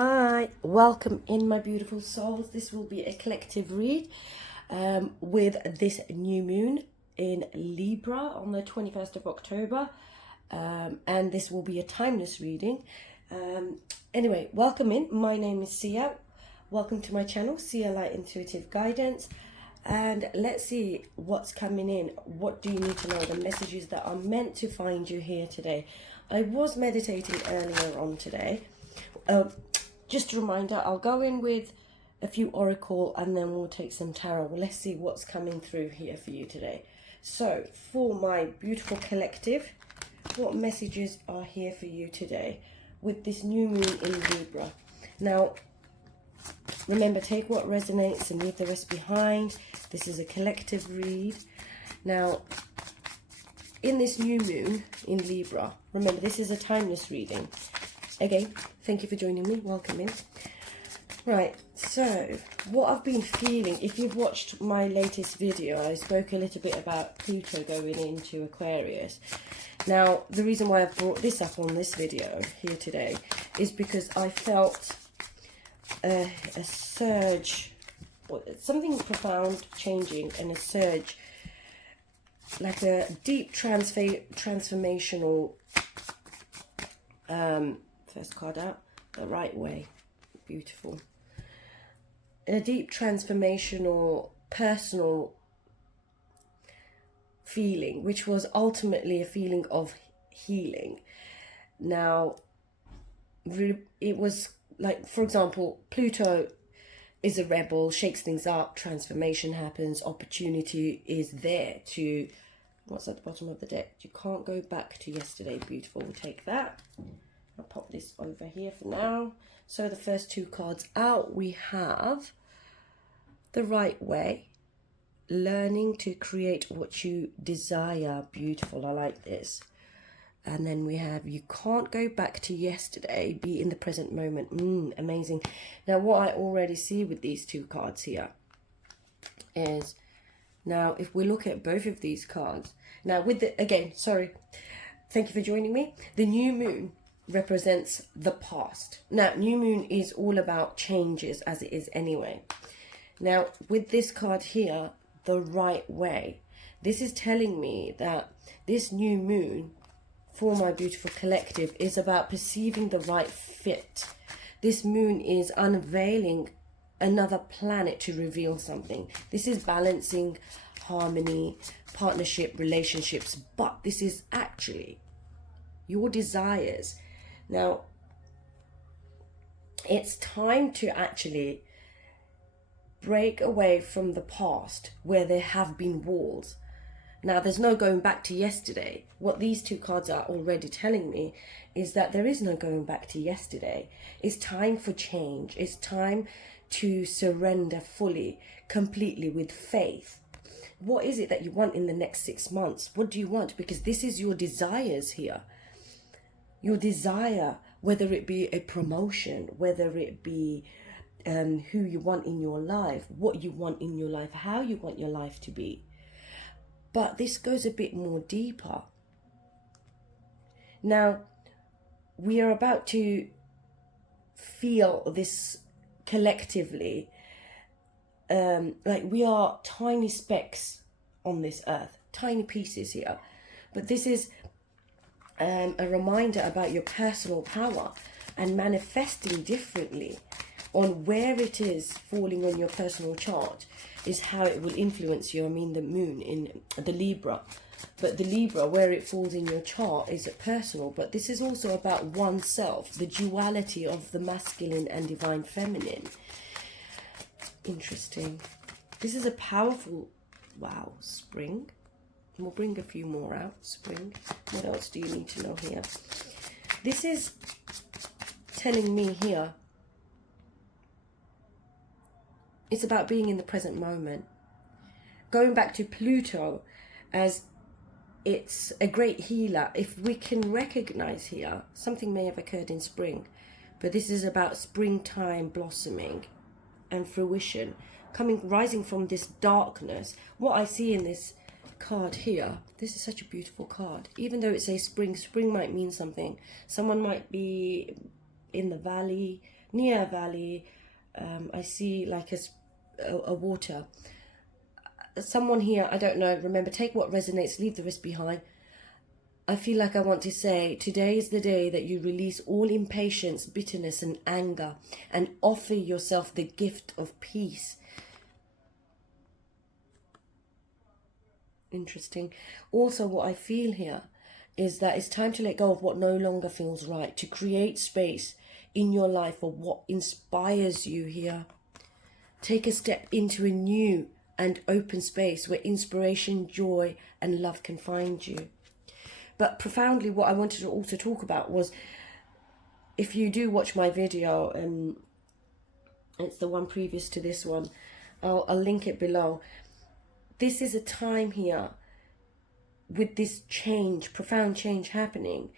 Hi, welcome in my beautiful souls. This will be a collective read with this new moon in Libra on the 21st of October, and this will be a timeless reading. Anyway, welcome in. My name is Sia. Welcome to my channel, Sia Light Intuitive Guidance, and let's see what's coming in. What do you need to know? The messages that are meant to find you here today. I was meditating earlier on today. Just a reminder, I'll go in with a few oracle and then we'll take some tarot. Well, let's see what's coming through here for you today. So, for my beautiful collective, what messages are here for you today with this new moon in Libra? Now, remember, take what resonates and leave the rest behind. This is a collective read. Now, in this new moon in Libra, remember, this is a timeless reading. Again, thank you for joining me. Welcome in. Right, so what I've been feeling, if you've watched my latest video, I spoke a little bit about Pluto going into Aquarius. Now, the reason why I've brought this up on this video here today is because I felt a surge, something profound changing, and a surge, like a deep transformational, first card out, the right way, beautiful. A deep transformational personal feeling, which was ultimately a feeling of healing. Now, it was like, for example, Pluto is a rebel, shakes things up, transformation happens, opportunity is there to, what's at the bottom of the deck? You can't go back to yesterday, beautiful, we'll take that. I'll pop this over here for now. So the first two cards out, we have the right way, learning to create what you desire, beautiful, I like this. And then we have, you can't go back to yesterday, be in the present moment. Amazing. Now, what I already see with these two cards here is, now if we look at both of these cards, now with the, again, sorry, thank you for joining me. The new moon represents the past. Now, new moon is all about changes, as it is anyway. Now, with this card here, the right way, this is telling me that this new moon for my beautiful collective is about perceiving the right fit. This moon is unveiling another planet to reveal something. This is balancing harmony, partnership, relationships, but this is actually your desires. Now, it's time to actually break away from the past where there have been walls. Now, there's no going back to yesterday. What these two cards are already telling me is that there is no going back to yesterday. It's time for change. It's time to surrender fully, completely, with faith. What is it that you want in the next 6 months? What do you want? Because this is your desires here. Your desire, whether it be a promotion, whether it be who you want in your life, what you want in your life, how you want your life to be. But this goes a bit more deeper. Now, we are about to feel this collectively, like we are tiny specks on this earth, tiny pieces here. But this is a reminder about your personal power and manifesting differently on where it is falling on your personal chart is how it will influence you. I mean, the moon in the Libra, but the Libra, where it falls in your chart, is personal. But this is also about oneself, the duality of the masculine and divine feminine. Interesting. This is a powerful, wow, spring. We'll bring a few more out. Spring. What else do you need to know here? This is telling me here, it's about being in the present moment. Going back to Pluto, as it's a great healer. If we can recognize here, something may have occurred in spring, but this is about springtime blossoming and fruition, rising from this darkness. What I see in this card here, this is such a beautiful card. Even though it says spring, spring might mean something. Someone might be in the valley, near a valley. I see like a water. Someone here, I don't know, remember, take what resonates, leave the rest behind. I feel like I want to say, today is the day that you release all impatience, bitterness and anger and offer yourself the gift of peace. Interesting. Also, what I feel here is that it's time to let go of what no longer feels right, to create space in your life for what inspires you here. Take a step into a new and open space where inspiration, joy and love can find you. But profoundly, what I wanted to also talk about was, if you do watch my video, it's the one previous to this one, I'll link it below. This is a time here with this change, profound change happening.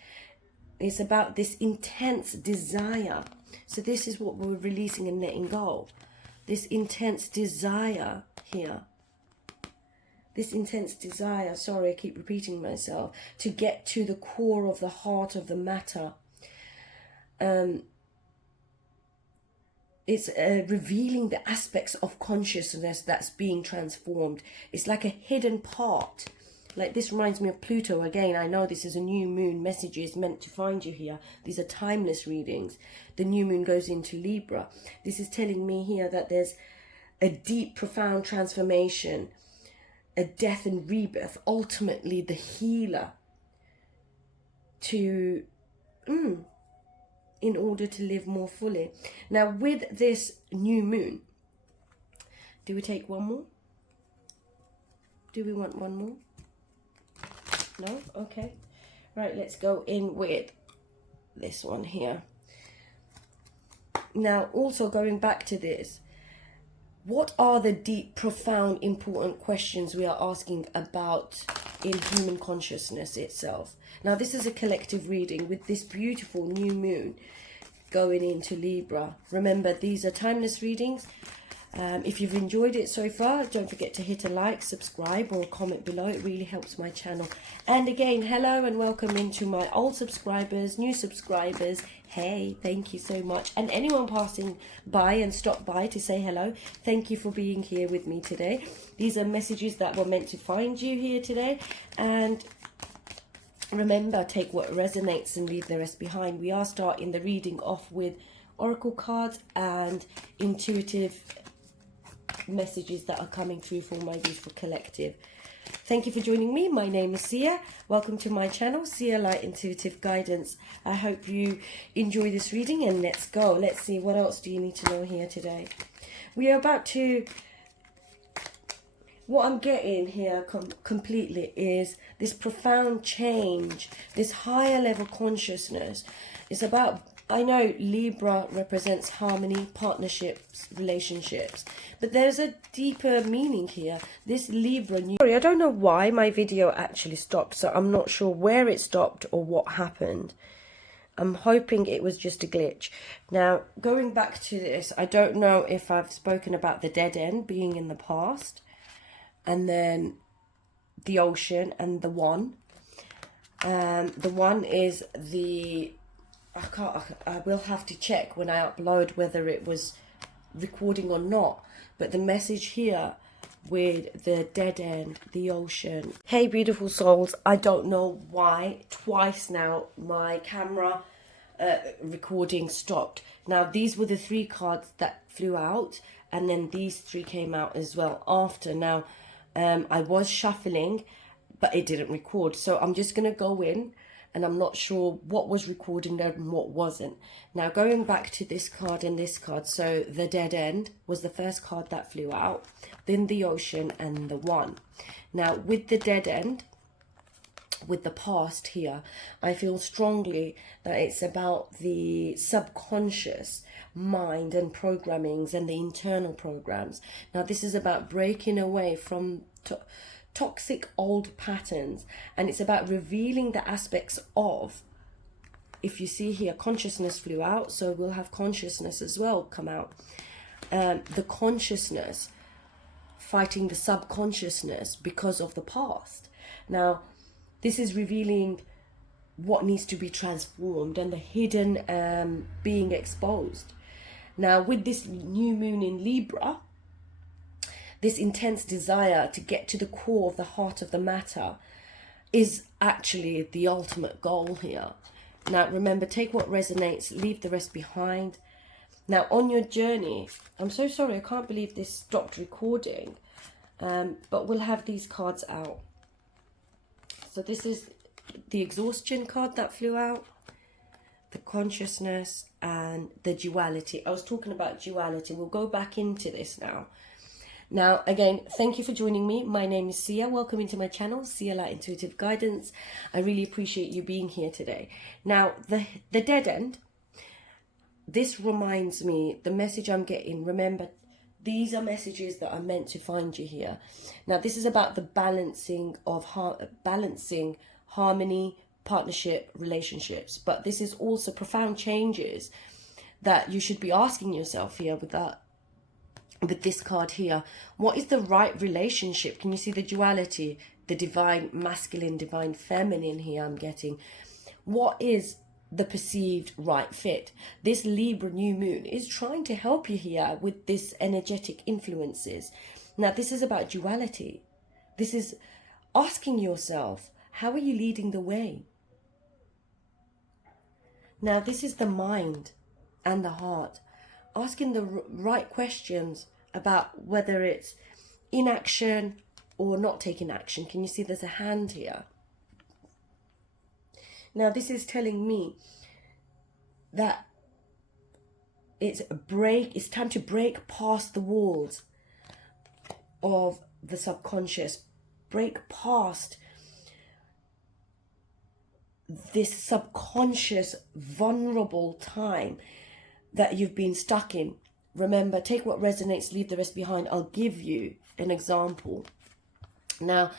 It's about this intense desire. So this is what we're releasing and letting go. This intense desire here. This intense desire, sorry, I keep repeating myself, to get to the core of the heart of the matter. It's revealing the aspects of consciousness that's being transformed. It's like a hidden part. Like, this reminds me of Pluto again. I know this is a new moon messages meant to find you here. These are timeless readings. The new moon goes into Libra. This is telling me here that there's a deep, profound transformation, a death and rebirth, ultimately the healer to, in order to live more fully. Now, with this new moon, do we take one more? Do we want one more? No? Okay. Right, let's go in with this one here. Now, also going back to this, what are the deep, profound, important questions we are asking about in human consciousness itself? Now, this is a collective reading with this beautiful new moon going into Libra. Remember, these are timeless readings. If you've enjoyed it so far, don't forget to hit a like, subscribe or comment below. It really helps my channel. And again, hello and welcome into my old subscribers, new subscribers. Hey, thank you so much. And anyone passing by and stop by to say hello, thank you for being here with me today. These are messages that were meant to find you here today. And remember, take what resonates and leave the rest behind. We are starting the reading off with oracle cards and intuitive messages that are coming through for my beautiful collective. Thank you for joining me. My name is Sia. Welcome to my channel, Sia Light Intuitive Guidance. I hope you enjoy this reading, and let's go. Let's see, what else do you need to know here today? We are about to, what I'm getting here completely is this profound change, this higher level consciousness. It's about, I know Libra represents harmony, partnerships, relationships, but there's a deeper meaning here. This Libra new... Sorry, I don't know why my video actually stopped, so I'm not sure where it stopped or what happened. I'm hoping it was just a glitch. Now, going back to this, I don't know if I've spoken about the dead end being in the past, and then the ocean and the one. The one is the... I will have to check when I upload whether it was recording or not, but the message here with the dead end, the ocean. Hey beautiful souls, I don't know why twice now my camera recording stopped. Now, these were the 3 cards that flew out, and then these 3 came out as well after. Now, I was shuffling, but it didn't record, so I'm just gonna go in, and I'm not sure what was recording there and what wasn't. Now, going back to this card and this card, so the dead end was the first card that flew out, then the ocean and the one. Now, with the dead end, with the past here, I feel strongly that it's about the subconscious mind and programmings and the internal programs. Now, this is about breaking away from toxic old patterns, and it's about revealing the aspects of, if you see here, consciousness flew out, so we'll have consciousness as well come out. The consciousness fighting the subconsciousness because of the past. Now, this is revealing what needs to be transformed and the hidden being exposed. Now, with this new moon in Libra, this intense desire to get to the core of the heart of the matter is actually the ultimate goal here. Now, remember, take what resonates, leave the rest behind. Now, on your journey, I'm so sorry, I can't believe this stopped recording, but we'll have these cards out. So this is the exhaustion card that flew out, the consciousness, and the duality. I was talking about duality. We'll go back into this now. Now, again, thank you for joining me. My name is Sia. Welcome into my channel, Sia Light Intuitive Guidance. I really appreciate you being here today. Now, the dead end, this reminds me, the message I'm getting, remember, these are messages that are meant to find you here. Now, this is about the balancing of harmony, partnership, relationships. But this is also profound changes that you should be asking yourself here with this card here. What is the right relationship? Can you see the duality, the divine masculine, divine feminine here I'm getting? What is the perceived right fit? This Libra new moon is trying to help you here with this energetic influences. Now, this is about duality. This is asking yourself, how are you leading the way? Now, this is the mind and the heart, asking the right questions about whether it's inaction or not taking action. Can you see there's a hand here? Now, this is telling me that it's time to break past the walls of the subconscious, break past this subconscious vulnerable time that you've been stuck in. Remember, take what resonates, leave the rest behind. I'll give you an example. Now,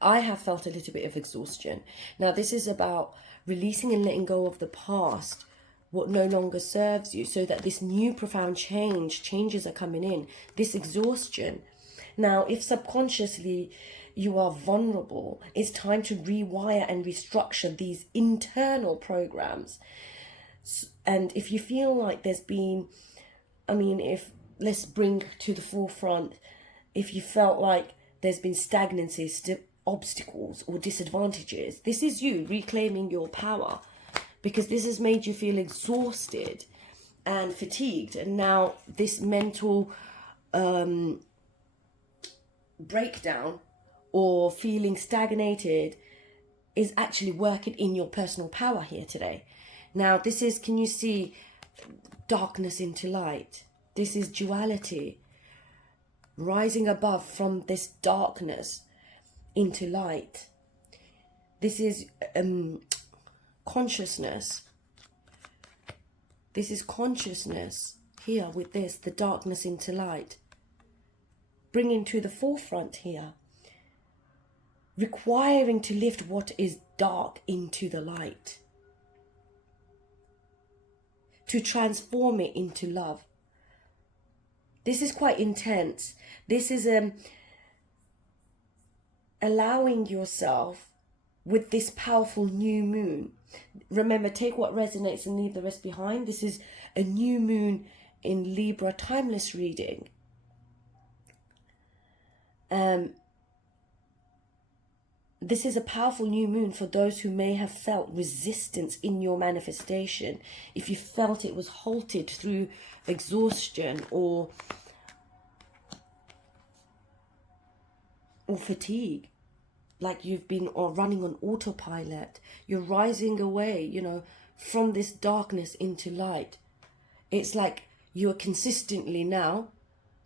I have felt a little bit of exhaustion. Now, this is about releasing and letting go of the past, what no longer serves you, so that this new profound changes are coming in. This exhaustion. Now, if subconsciously you are vulnerable, it's time to rewire and restructure these internal programs. And if you feel like there's been, let's bring to the forefront, if you felt like there's been stagnancy, obstacles or disadvantages, this is you reclaiming your power, because this has made you feel exhausted and fatigued. And now this mental breakdown or feeling stagnated is actually working in your personal power here today. Now, this is, can you see darkness into light? This is duality, rising above from this darkness into light. This is consciousness. This is consciousness here with this, the darkness into light. Bringing to the forefront here. Requiring to lift what is dark into the light. To transform it into love. This is quite intense. This is allowing yourself with this powerful new moon. Remember, take what resonates and leave the rest behind. This is a new moon in Libra timeless reading. This is a powerful new moon for those who may have felt resistance in your manifestation. If you felt it was halted through exhaustion or fatigue, like you've been running on autopilot, you're rising away, from this darkness into light. It's like you're consistently now,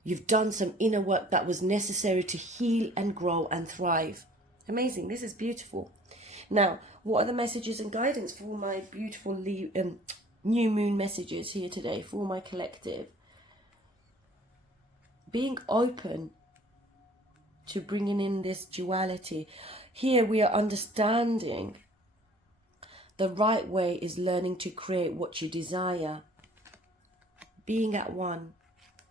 you've done some inner work that was necessary to heal and grow and thrive. Amazing. This is beautiful. Now, what are the messages and guidance for my beautiful new moon messages here today for my collective? Being open to bringing in this duality. Here we are understanding the right way is learning to create what you desire. Being at one,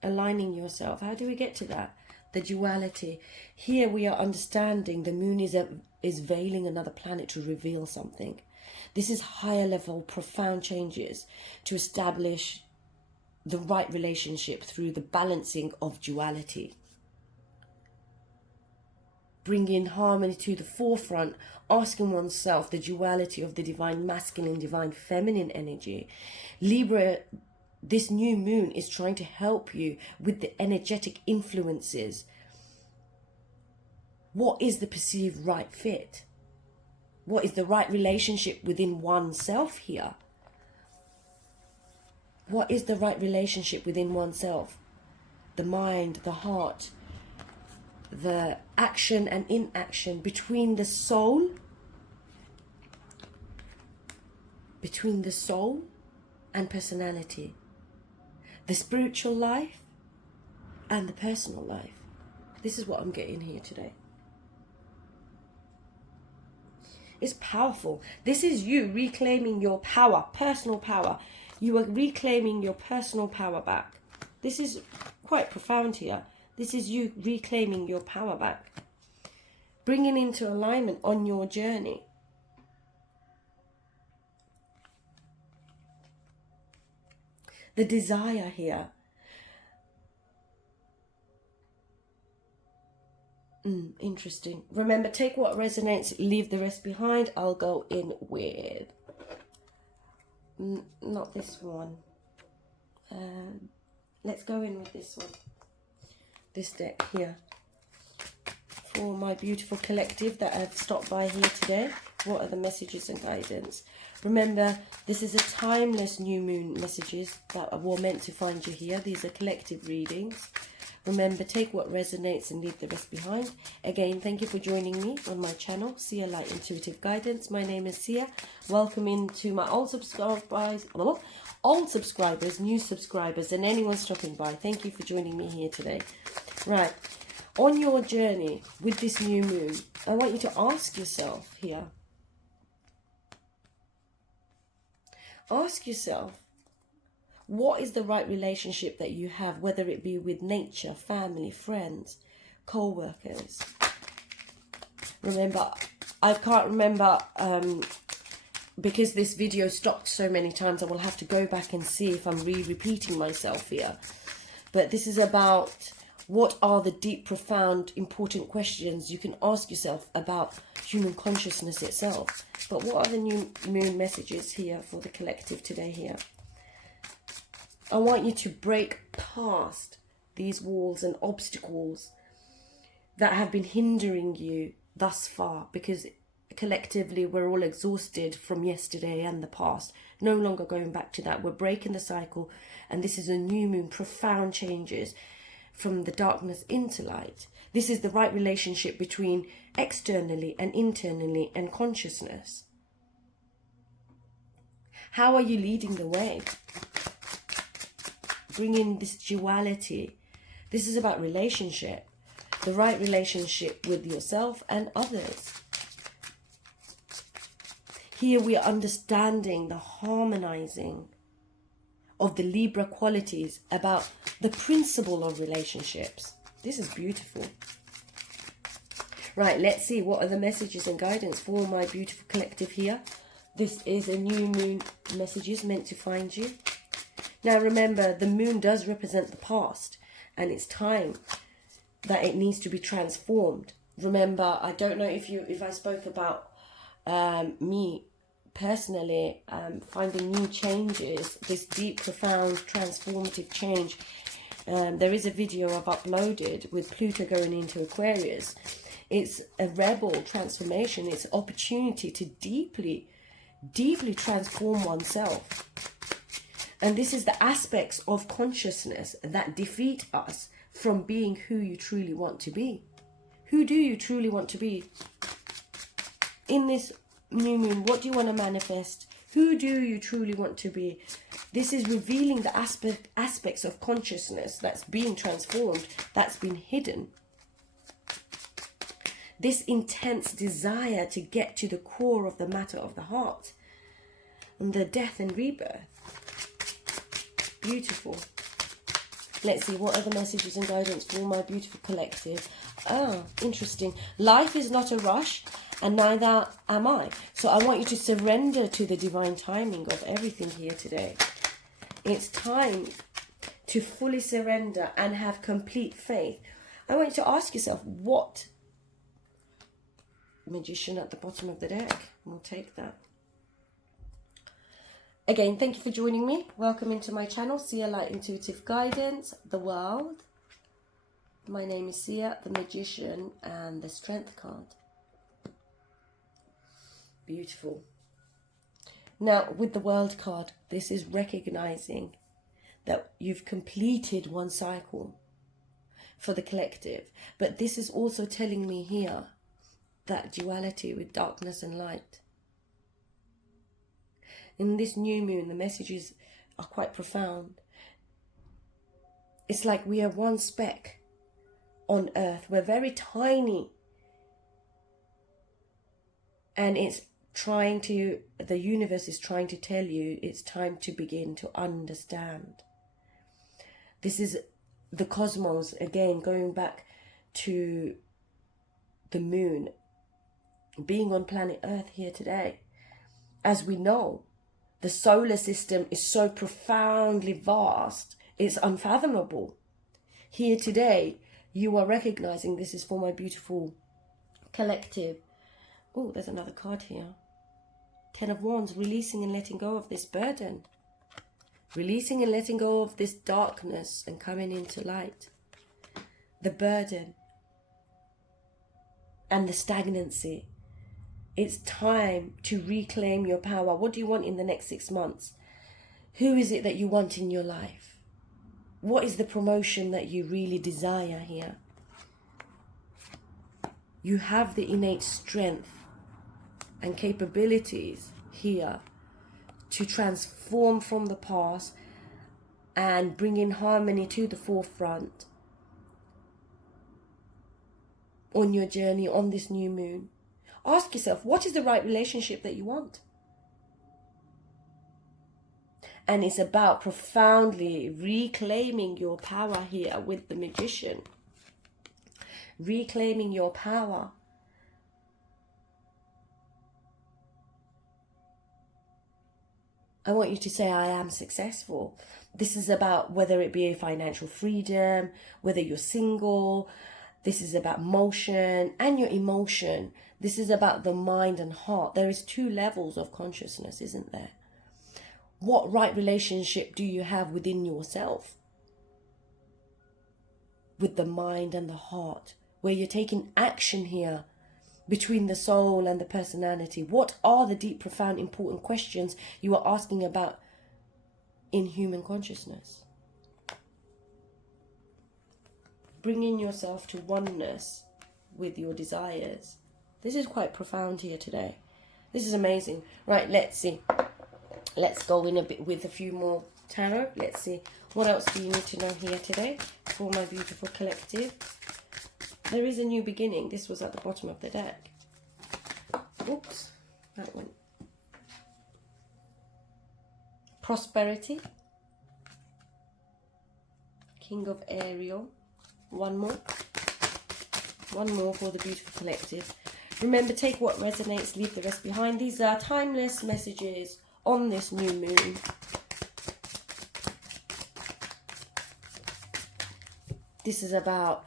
aligning yourself. How do we get to that? The duality. Here we are understanding the moon is veiling another planet to reveal something. This is higher level, profound changes to establish the right relationship through the balancing of duality. Bringing harmony to the forefront, asking oneself the duality of the divine masculine, divine feminine energy. Libra, this new moon is trying to help you with the energetic influences. What is the perceived right fit? What is the right relationship within oneself here? What is the right relationship within oneself? The mind, the heart, the action and inaction, between the soul and personality, the spiritual life and the personal life. This is what I'm getting here today. It's powerful. This is you reclaiming your power, personal power. You are reclaiming your personal power back. This is quite profound here. This is you reclaiming your power back. Bringing into alignment on your journey. The desire here. Interesting. Remember, take what resonates, leave the rest behind. I'll go in with... not this one. Let's go in with this one. This deck here. For my beautiful collective that have stopped by here today. What are the messages and guidance? Remember, this is a timeless new moon messages that were meant to find you here. These are collective readings. Remember, take what resonates and leave the rest behind. Again, thank you for joining me on my channel, Sia Light Intuitive Guidance. My name is Sia. Welcome into my old subscribers, new subscribers, and anyone stopping by. Thank you for joining me here today. Right, on your journey with this new moon, I want you to ask yourself here. Ask yourself, what is the right relationship that you have, whether it be with nature, family, friends, co-workers? Remember, I can't remember, because this video stopped so many times, I will have to go back and see if I'm repeating myself here. But this is about what are the deep, profound, important questions you can ask yourself about human consciousness itself. But what are the new moon messages here for the collective today here? I want you to break past these walls and obstacles that have been hindering you thus far, because collectively we're all exhausted from yesterday and the past. No longer going back to that. We're breaking the cycle, and this is a new moon, profound changes from the darkness into light. This is the right relationship between externally and internally and consciousness. How are you leading the way? Bringing this duality. This is about relationship. The right relationship with yourself and others. Here we are understanding the harmonizing of the Libra qualities about the principle of relationships. This is beautiful. Right, let's see what are the messages and guidance for my beautiful collective here. This is a new moon messages meant to find you. Now remember, the moon does represent the past, and it's time that it needs to be transformed. Remember, I don't know if I spoke about me personally finding new changes, this deep, profound, transformative change. There is a video I've uploaded with Pluto going into Aquarius. It's a rebel transformation. It's an opportunity to deeply, deeply transform oneself. And this is the aspects of consciousness that defeat us from being who you truly want to be. Who do you truly want to be? In this new moon, what do you want to manifest? Who do you truly want to be? This is revealing the aspects of consciousness that's being transformed, that's been hidden. This intense desire to get to the core of the matter of the heart and the death and rebirth. Beautiful. Let's see, what are the messages and guidance for my beautiful collective? Ah, interesting. Life is not a rush, and neither am I. So I want you to surrender to the divine timing of everything here today. It's time to fully surrender and have complete faith. I want you to ask yourself, what? Magician at the bottom of the deck. We'll take that. Again, thank you for joining me. Welcome into my channel, Sia Light Intuitive Guidance, the world. My name is Sia, the Magician, and the Strength card. Beautiful. Now, with the World card, this is recognizing that you've completed one cycle for the collective. But this is also telling me here that duality with darkness and light. In this new moon, the messages are quite profound. It's like we are one speck on Earth. We're very tiny. And the universe is trying to tell you it's time to begin to understand. This is the cosmos, again, going back to the moon, being on planet Earth here today. As we know, the solar system is so profoundly vast, it's unfathomable. Here today, you are recognizing this is for my beautiful collective. Oh, there's another card here. 10 of Wands, releasing and letting go of this burden. Releasing and letting go of this darkness and coming into light. The burden and the stagnancy. It's time to reclaim your power. What do you want in the next 6 months? Who is it that you want in your life? What is the promotion that you really desire here? You have the innate strength and capabilities here to transform from the past and bring in harmony to the forefront on your journey on this new moon. Ask yourself, what is the right relationship that you want? And it's about profoundly reclaiming your power here with the Magician. Reclaiming your power. I want you to say, I am successful. This is about whether it be a financial freedom, whether you're single. This is about motion and your emotion. This is about the mind and heart. There is 2 levels of consciousness, isn't there? What right relationship do you have within yourself? With the mind and the heart, where you're taking action here between the soul and the personality. What are the deep, profound, important questions you are asking about in human consciousness? Bringing yourself to oneness with your desires. This is quite profound here today. This is amazing. Right, let's see. Let's go in a bit with a few more tarot. Let's see. What else do you need to know here today for my beautiful collective? There is a new beginning. This was at the bottom of the deck. Oops, that went. Prosperity. King of Ariel. One more. One more for the beautiful collective. Remember, take what resonates, leave the rest behind. These are timeless messages on this new moon. This is about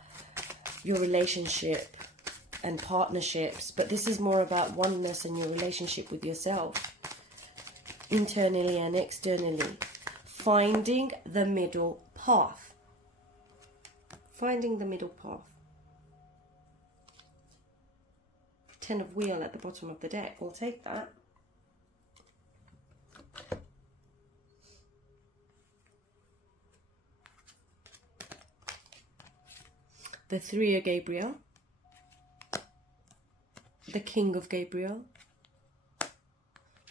your relationship and partnerships, but this is more about oneness and your relationship with yourself, internally and externally. Finding the middle path. Finding the middle path. 10 of Wheel at the bottom of the deck. We'll take that. The 3 of Gabriel. The King of Gabriel.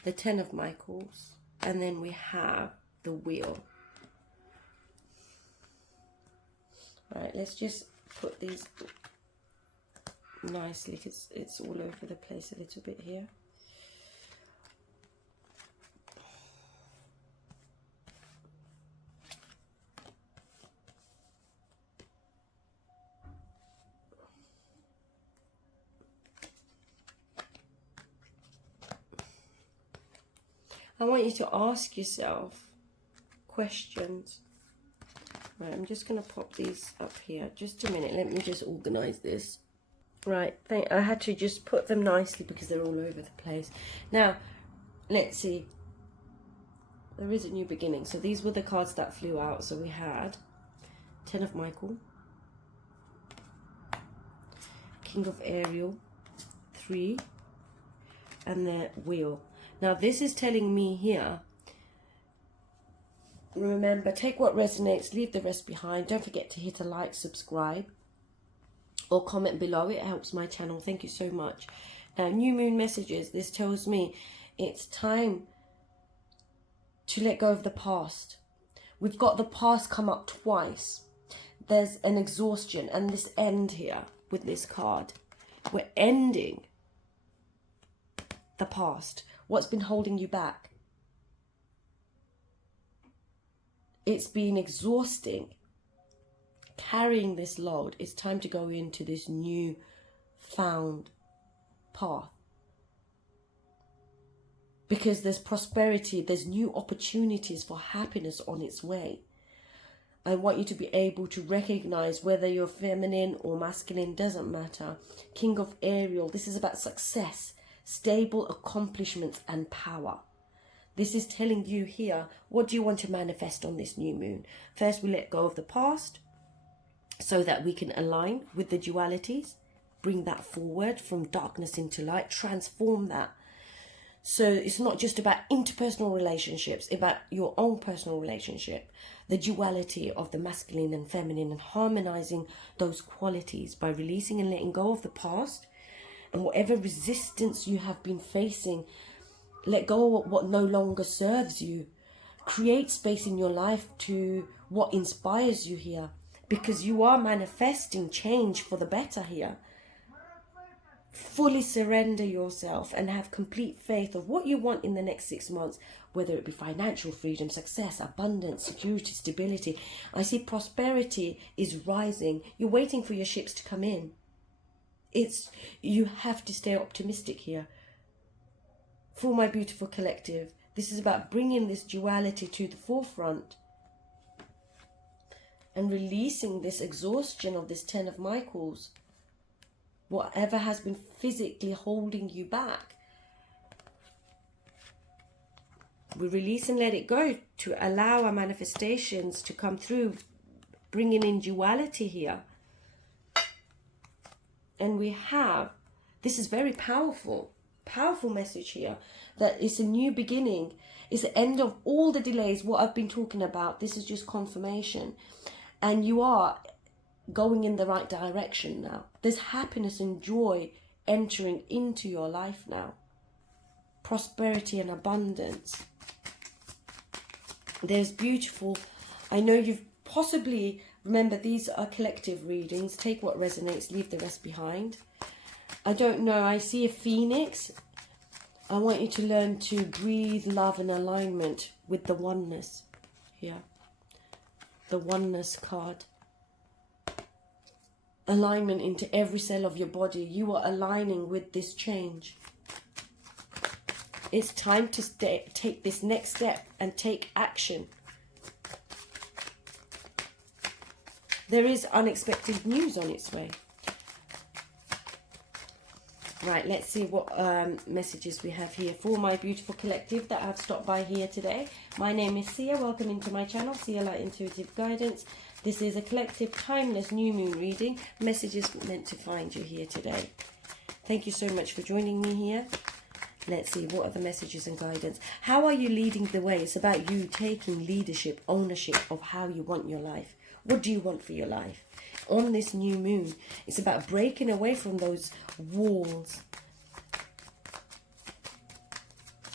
The 10 of Michaels. And then we have the Wheel. Right, let's just put these nicely because it's all over the place a little bit here. I want you to ask yourself questions. Right, I'm just going to pop these up here. Just a minute. Let me just organize this. Right, I had to just put them nicely because they're all over the place. Now, let's see. There is a new beginning. So these were the cards that flew out. So we had Ten of Michael, King of Ariel, 3, and the Wheel. Now this is telling me here, remember, take what resonates, leave the rest behind. Don't forget to hit a like, subscribe, or comment below. It helps my channel. Thank you so much. Now, new moon messages. This tells me it's time to let go of the past. We've got the past come up twice. There's an exhaustion and this end here with this card. We're ending the past. What's been holding you back? It's been exhausting. Carrying this load. It's time to go into this new found path. Because there's prosperity, there's new opportunities for happiness on its way. I want you to be able to recognize whether you're feminine or masculine, doesn't matter. King of Ariel, this is about success, stable accomplishments and power. This is telling you here, what do you want to manifest on this new moon? First, we let go of the past so that we can align with the dualities, bring that forward from darkness into light, transform that. So it's not just about interpersonal relationships, it's about your own personal relationship, the duality of the masculine and feminine, and harmonizing those qualities by releasing and letting go of the past and whatever resistance you have been facing. Let go of what no longer serves you. Create space in your life to what inspires you here, because you are manifesting change for the better here. Fully surrender yourself and have complete faith of what you want in the next 6 months, whether it be financial freedom, success, abundance, security, stability. I see prosperity is rising. You're waiting for your ships to come in. You have to stay optimistic here. For my beautiful collective, this is about bringing this duality to the forefront and releasing this exhaustion of this Ten of Michaels. Whatever has been physically holding you back, we release and let it go to allow our manifestations to come through, bringing in duality here. And we have, this is very powerful message here, that it's a new beginning. It's the end of all the delays, what I've been talking about. This is just confirmation. And you are going in the right direction now. There's happiness and joy entering into your life now. Prosperity and abundance. There's beautiful, I know you've possibly, remember these are collective readings. Take what resonates, leave the rest behind. I don't know, I see a phoenix. I want you to learn to breathe love and alignment with the oneness here. The oneness card. Alignment into every cell of your body. You are aligning with this change. It's time to take this next step and take action. There is unexpected news on its way. Right, let's see what messages we have here for my beautiful collective that have stopped by here today. My name is Sia. Welcome into my channel, Sia Light Intuitive Guidance. This is a collective timeless new moon reading. Messages meant to find you here today. Thank you so much for joining me here. Let's see, what are the messages and guidance? How are you leading the way? It's about you taking leadership, ownership of how you want your life. What do you want for your life? On this new moon, it's about breaking away from those walls,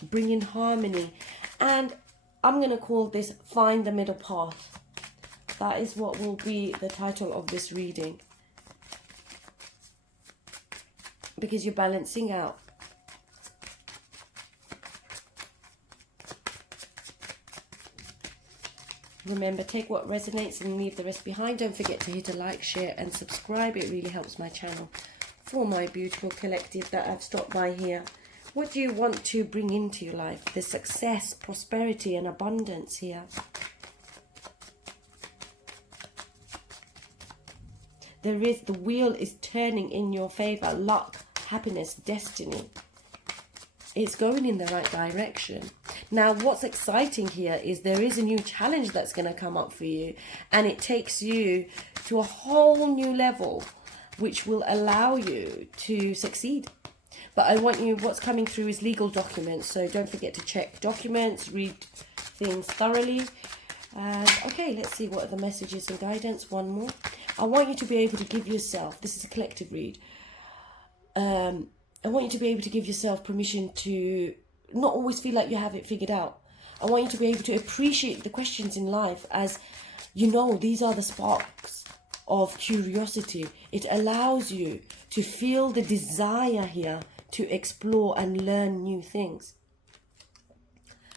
bringing harmony. And I'm going to call this Find the Middle Path. That is what will be the title of this reading. Because you're balancing out. Remember, take what resonates and leave the rest behind. Don't forget to hit a like, share and subscribe. It really helps my channel. For my beautiful collective that have stopped by here, what do you want to bring into your life? The success, prosperity and abundance here. The wheel is turning in your favor. Luck, happiness, destiny. It's going in the right direction. Now, what's exciting here is there is a new challenge that's going to come up for you, and it takes you to a whole new level, which will allow you to succeed. But I want you, what's coming through is legal documents, so don't forget to check documents, read things thoroughly. Okay, let's see what are the messages and guidance. One more. I want you to be able to give yourself, this is a collective read, I want you to be able to give yourself permission to not always feel like you have it figured out. I want you to be able to appreciate the questions in life, as you know, these are the sparks of curiosity. It allows you to feel the desire here to explore and learn new things.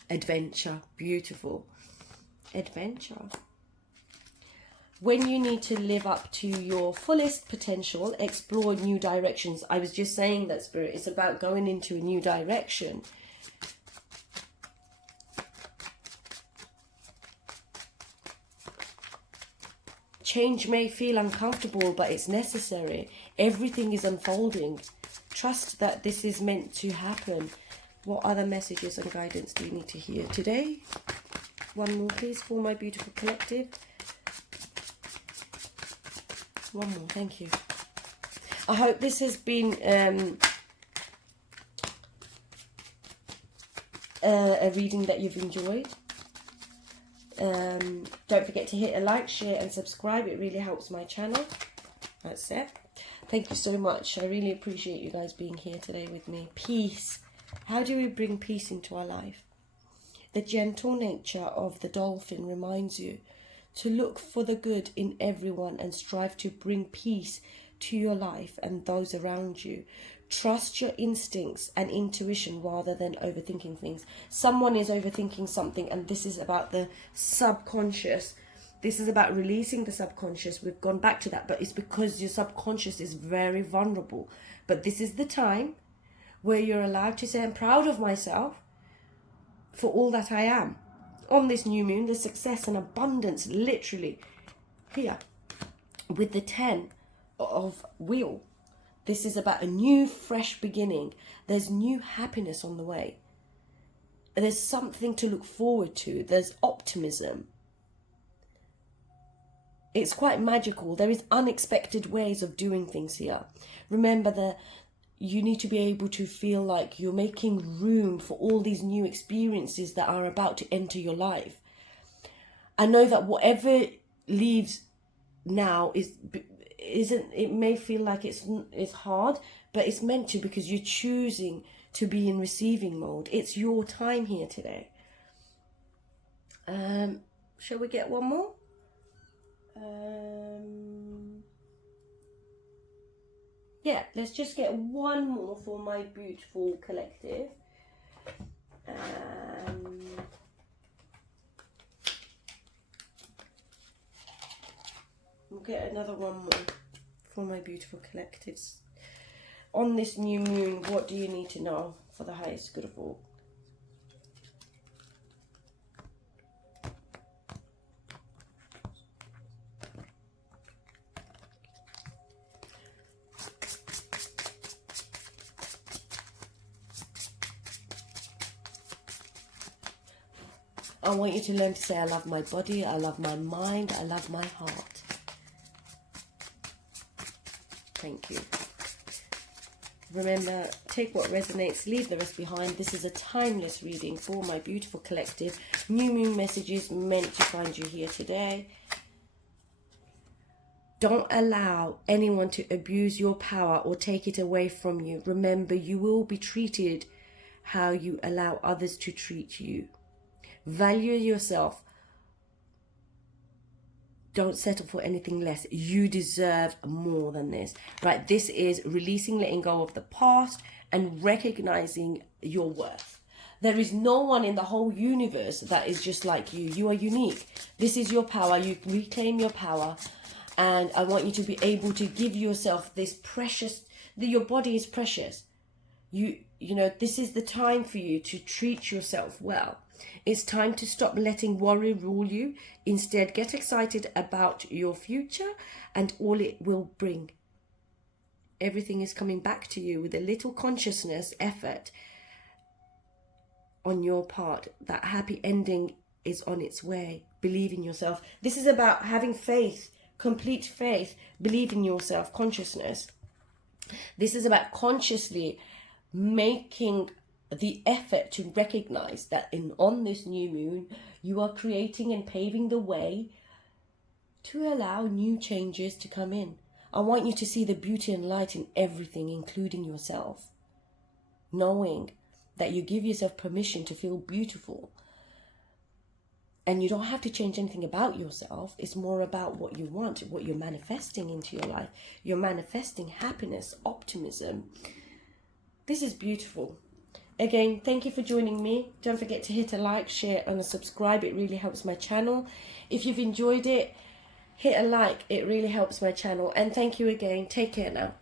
Adventure, beautiful. Adventure. When you need to live up to your fullest potential, explore new directions. I was just saying that, Spirit, it's about going into a new direction. Change may feel uncomfortable, but it's necessary. Everything is unfolding. Trust that this is meant to happen. What other messages and guidance do you need to hear today? One more, please, for my beautiful collective. One more, thank you. I hope this has been a reading that you've enjoyed. Don't forget to hit a like, share and subscribe. It really helps my channel. That's it. Thank you so much. I really appreciate you guys being here today with me. Peace. How do we bring peace into our life? The gentle nature of the dolphin reminds you to look for the good in everyone and strive to bring peace to your life and those around you. Trust your instincts and intuition rather than overthinking things. Someone is overthinking something, and this is about the subconscious. This is about releasing the subconscious. We've gone back to that, but it's because your subconscious is very vulnerable. But this is the time where you're allowed to say, I'm proud of myself for all that I am. On this new moon, the success and abundance literally here with the 10 of wheel. This is about a new, fresh beginning. There's new happiness on the way. There's something to look forward to. There's optimism. It's quite magical. There is unexpected ways of doing things here. Remember that you need to be able to feel like you're making room for all these new experiences that are about to enter your life. I know that whatever leaves now it may feel like it's hard, but it's meant to, because you're choosing to be in receiving mode. It's your time here today. Shall we get one more? Yeah, let's just get one more for my beautiful collective. We'll get another one more for my beautiful collectives. On this new moon, what do you need to know for the highest good of all? I want you to learn to say, I love my body, I love my mind, I love my heart. Thank you. Remember, take what resonates, leave the rest behind. This is a timeless reading for my beautiful collective. New moon messages meant to find you here today. Don't allow anyone to abuse your power or take it away from you. Remember, you will be treated how you allow others to treat you. Value yourself. Don't settle for anything less. You deserve more than this, right? This is releasing, letting go of the past and recognizing your worth. There is no one in the whole universe that is just like you. You are unique. This is your power. You reclaim your power. And I want you to be able to give yourself this precious, your body is precious. You know, this is the time for you to treat yourself well. It's time to stop letting worry rule you. Instead, get excited about your future and all it will bring. Everything is coming back to you with a little consciousness effort on your part. That happy ending is on its way. Believe in yourself. This is about having faith, complete faith, believe in yourself, consciousness. This is about consciously making the effort to recognize that on this new moon, you are creating and paving the way to allow new changes to come in. I want you to see the beauty and light in everything, including yourself. Knowing that you give yourself permission to feel beautiful. And you don't have to change anything about yourself. It's more about what you want, what you're manifesting into your life. You're manifesting happiness, optimism. This is beautiful. Again, thank you for joining me. Don't forget to hit a like, share, and a subscribe. It really helps my channel. If you've enjoyed it, hit a like. It really helps my channel. And thank you again. Take care now.